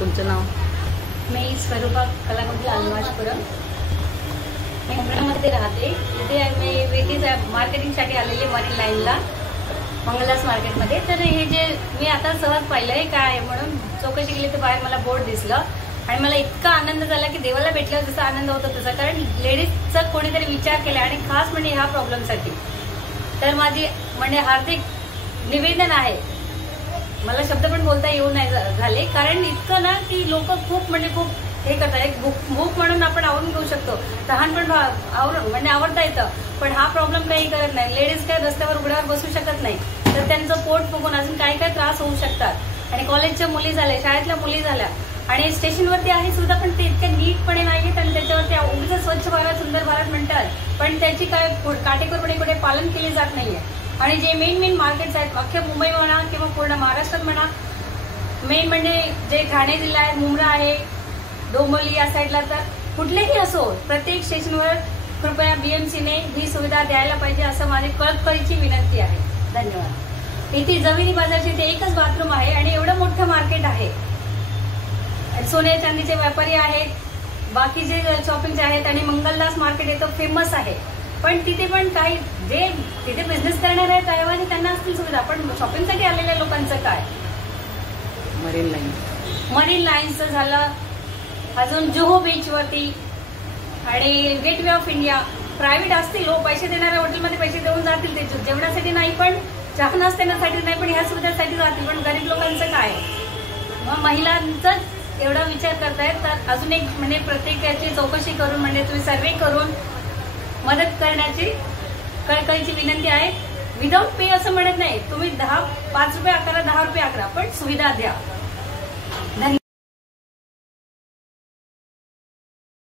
तुमचं नाव? मी स्वरूपा कलाकुंज अलमाजपुरम, मी मुंबईमध्ये राहते. इथे मी वेगळीच मार्केटिंगसाठी आलेली मरीन लाईनला मंगलास मार्केटमध्ये. तर हे जे मी आता सहज पाहिलं आहे काय म्हणून चौकशी केली तर बाहेर मला बोर्ड दिसलं आणि मला इतका आनंद झाला की देवाला भेटल्यावर जसा आनंद होतो तसा. कारण लेडीजचा कोणीतरी विचार केला आणि खास म्हणजे ह्या प्रॉब्लेमसाठी. तर माझी म्हणजे हार्दिक निवेदन आहे, मला शब्द पण बोलता येऊ नाही झाले. कारण इतकं ना की लोक खूप म्हणजे खूप हे करतात. एक भूक म्हणून आपण आवरून घेऊ शकतो, तहान पण म्हणजे आवडता येतं, पण हा प्रॉब्लेम काही करत नाही. लेडीज काय रस्त्यावर उघड्यावर बसू शकत नाही, तर त्यांचं पोट फुगून अजून काही काही त्रास होऊ शकतात. आणि कॉलेजच्या मुली झाल्या, शाळेतल्या मुली झाल्या आणि स्टेशनवरती आहे सुद्धा, पण ते इतके नीटपणे नाहीत आणि त्याच्यावरती उगीच स्वच्छ भारत सुंदर भारत म्हणतात, पण त्याची काय काटेकोरपणे कुठे पालन केले जात नाहीये. आणि जे मेन मार्केट्स आहेत अख्ख्या मुंबई म्हणा किंवा पूर्ण महाराष्ट्रात म्हणा, मेन म्हणजे जे ठाणे जिल्हा आहे, मुंब्रा आहे, डोंबिवली या साईडला, तर कुठलेही असो प्रत्येक स्टेशनवर कृपया बीएमसीने ही सुविधा द्यायला पाहिजे असं माझी कळकळीची विनंती आहे. धन्यवाद. इथे जमिनी बाजारचे ते एकच बाथरूम आहे आणि एवढं मोठं मार्केट आहे. सोने चांदीचे व्यापारी आहेत, बाकीचे शॉपिंगचे आहेत आणि मंगलदास मार्केट येतं फेमस आहे. पण तिथे पण काही जे तिथे बिझनेस करणार आहेत त्यावेळी त्यांना असतील सुविधा, पण शॉपिंगसाठी आलेल्या लोकांचं काय? मरीन लाईन्सचं झालं, अजून जुहू बीचवरती आणि गेटवे ऑफ इंडिया प्रायव्हेट असतील, लोक पैसे देणाऱ्या हॉटेलमध्ये पैसे देऊन जातील, ते जेवणासाठी नाही पण चहा नाश्त्यासाठी नाही पण ह्या सुविधासाठी जातील. पण गरीब लोकांचं काय? मग महिलांचाच एवढा विचार करतायत, तर अजून एक म्हणजे प्रत्येकाची चौकशी करून म्हणजे तुम्ही सर्वे करून मदत करण्याची कळकळीची विनंती आहे. विदाऊट पे असं म्हणत नाही, तुम्ही 5 रुपये आकारा, 10 रुपये आकारा, पण सुविधा द्या.